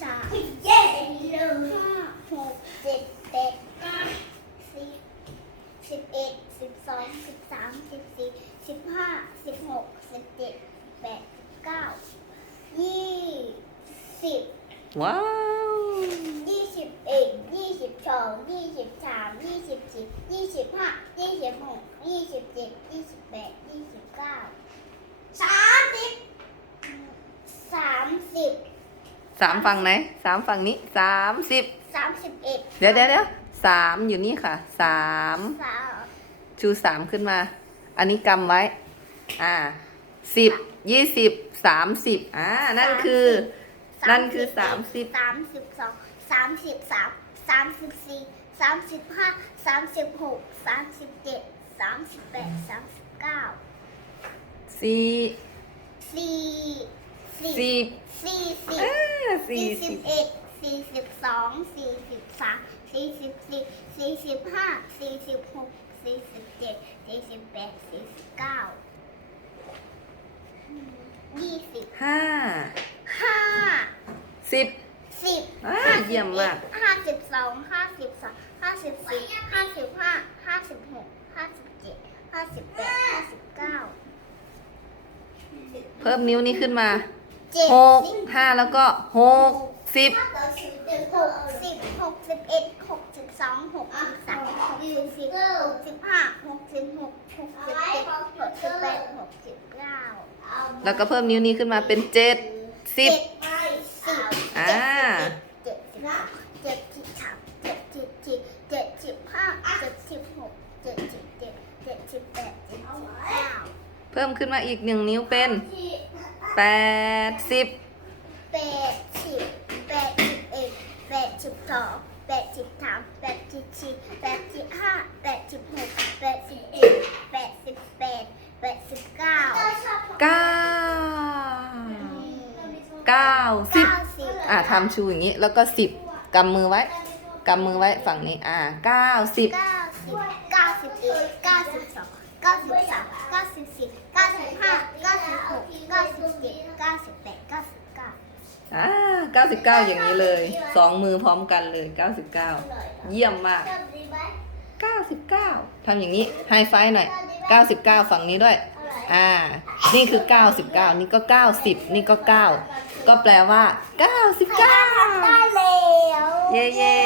สาเจ็ดหนึ่งห้าหกเจ็ดแปดเก้าสิบสิบเอ็ดสิบสองสิบสามสิบสี่สิบห้าสิบหกสิบเจ็ดแปดเก้ายี่สิบว้าวยี่สิบเอ็ดยี่สิบสองยี่สิบสามยี่สิบสี่ยี่สิบห้ายี่สิบหกยี่สิบเจ็ดยี่สิบแปดยี่สิบเก้าสามสิบสามสิบ สามฝั่งไหนสามฝั่งนี้สามสิบสามสิบเอ็ดเดี๋ยวเดี๋ยวเดี๋ยวสามอยู่นี่ค่ะสามสามชูสามขึ้นมา อันนี้กำไว้ อ่าสิบยี่สิบสามสิบอ่านั่นคือ นั่นคือสามสิบสามสิบสองสามสิบสามสามสิบสี่สามสิบห้าสามสิบหกสามสิบเจ็ดสามสิบแปดสามสิบเก้าสี่สี่สี่สิบสี่สิบอ่า สี่สี่สิสิบบเอ็ดสี่สิบสองสี่สิบสามสี่สิบสี่สี่สิบห้าสี่สิบหกสี่สิบเจ็ดสี่สิบแปดสี่สิบเก้ายี่สิบห้าห้าสิบสิบอ่าเยี่ยมมากห้าสิบสองห้าสิบสามห้าสิบสี่ห้าสิบห้าห้าสิบหกห้าสิบเจ็ดห้าสิบแปดห้าสิบเก้าเพิ่มนิ้วนี้ขึ้นมาเจ็ด หกสิบห้าแล้วก็หกสิบหกสิบหกสิบเอ็ดหกสิบสองหกสิบสามหกสิบสี่หกสิบห้าหกสิบหกหกสิบเจ็ดหกสิบแปดหกสิบเก้าแล้วก็เพิ่มนิ้วนี้ขึ้นมาเป็นเจ็ดสิบสิบอ่าเจ็ดสิบเจ็ดสิบสามเจ็ดสิบสี่เจ็ดสิบห้าเจ็ดสิบหกเจ็ดสิบเจ็ดเจ็ดสิบแปดเจ็ดสิบเก้าเพิ่มขึ้นมาอีกหนึ่งนิ้วเป็น แปดสิบแปดสิบแปดสิบเอ็ดแปดสิบสองแปดสิบสามแปดสิบสี่แปดสิบห้าแปดสิบหกแปดสิบเจ็ดแปดสิบแปดแปดสิบเก้าเก้าเก้าสิบเก้าสิบอ่าทำชูอย่างนี้ แล้วก็สิบกำมือไว้กำมือไว้ฝั่งนี้อ่าเก้าสิบเก้าสิบเก้าสิบเอ็ดเก้าสิบ อ่าเก้าสิบเก้าอย่างนี้เลยสองมือพร้อมกันเลยเก้าสิบเก้าเยี่ยมมากเก้าสิบเก้าทำอย่างนี้ไฮไฟว์หน่อยเก้าสิบเก้าฝั่งนี้ด้วย อ่า นี่คือ99นี่ก็90นี่ก็9ก็แปลว่า99ได้แล้วเย้เย้